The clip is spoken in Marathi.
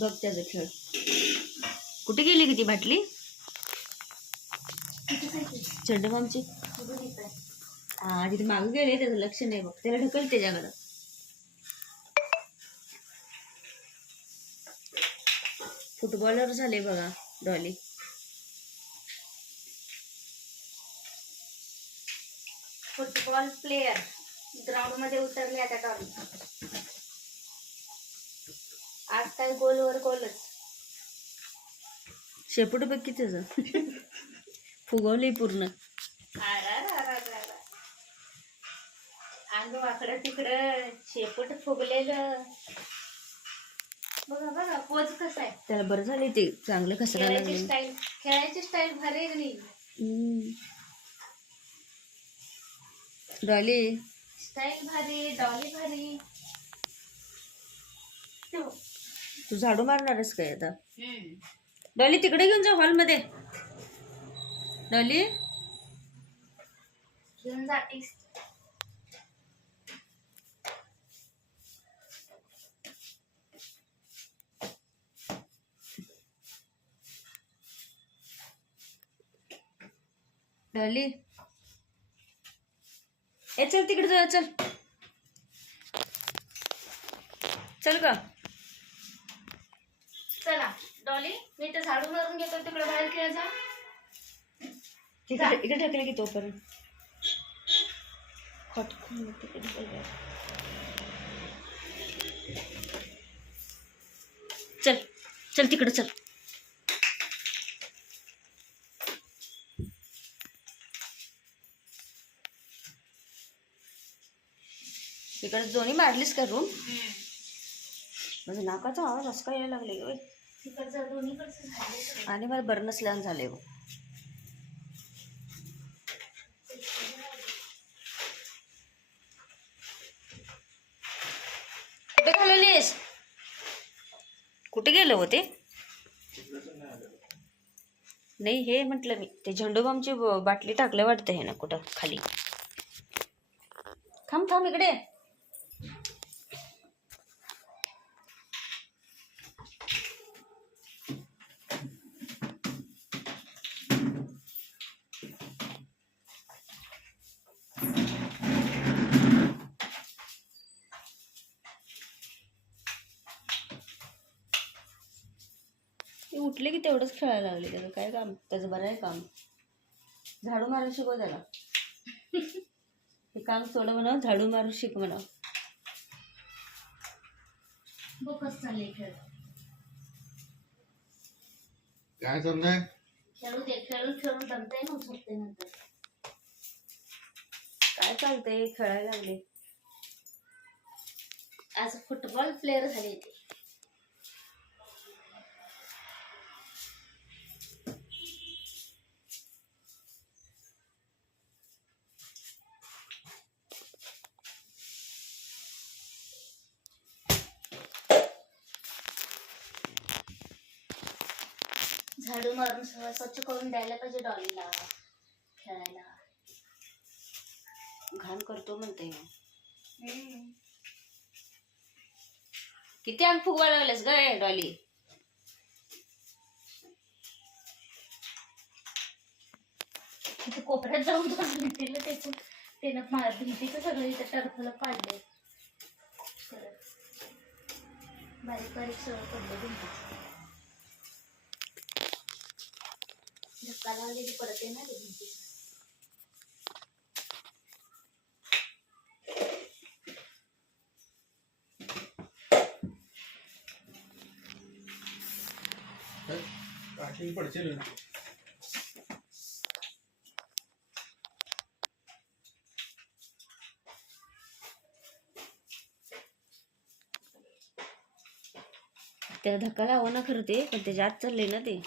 बघ त्याचा खेळ. कुठे गेली किती बाटली चड्डमामची? हा तिथे मागं गेले, त्याचं लक्ष नाही बघ. त्याला ढकल त्याच्याकडं. फुटबॉलर झाले बघा डॉली. फुटबॉल प्लेयर ग्राउंड मध्ये उतरले आता डॉली. आज काय गोलवर गोलच. शेपूट बघ किती फुगवले पूर्ण. अंग वाकडं तिकडं शेपूट फुगलेलं. बघा बघा पोज कसा आहे. त्याला बरं झाले ते चांगलं कसं खेळायची स्टाईल भारी आहे नाही. डॉली स्टाईल भारी, डॉली भारी. तू झाडू मारणारच काय आता? डॉली तिकडे घेऊन जा हॉलमध्ये. डॉली घेऊन जातीस. डॉली ए चल तिकडे जा. चल चल का. चला डॉली मी तर झाडू मारून घेतो, तिकडे बाहेर खेळ जा. इकडे ढकले की तोपर्यंत चल चल तिकडे चल. इकडे दोन्ही मारलीस का रूम? म्हणजे नाकाचा आवाज असं काय यायला लागले ग. तिकडचं दोन्हीकडचं झालं आणि मला बरं नसल्यानं झालंय बघ. कुठे घालवलीस? कुठे गेलं होते? नाही हे म्हटलं मी ते झेंडूबामची बाटली टाकलं वाटतं हे ना कुठं खाली. थांब थांब इकडे. उठले की तेवढंच खेळायला लागले. त्याचं काय काम? त्याचं बरं आहे काम. झाडू मारून शिकव त्याला. हे काम सोड म्हणावं, झाडू मारून शिक म्हणावं. बघच चालले खेळ. काय चाललंय? खेळू दे. खेळून खेळून दमते मग झोपते नंतर. काय चालतंय खेळायला लागले. आज फुटबॉल प्लेयर झाले ते. झाडू मारून सगळं स्वच्छ करून द्यायला पाहिजे डॉलीला खेळायला. घाण करतो म्हणते. किती अंग फुगवायला लागलेस ग डॉली? तिथे कोपऱ्यात जाऊन भिंतीला त्यानं भिंतीचं सगळं इथं टरफलं पाडले. बारीक बारीक सगळं पडलं भिंतीचं. धक्का लागलेली पडते ना ते भिंतीचं. पडशील. त्याला धक्का लावा ना खरं ते, पण त्याच्या आत चाललंय ना ते.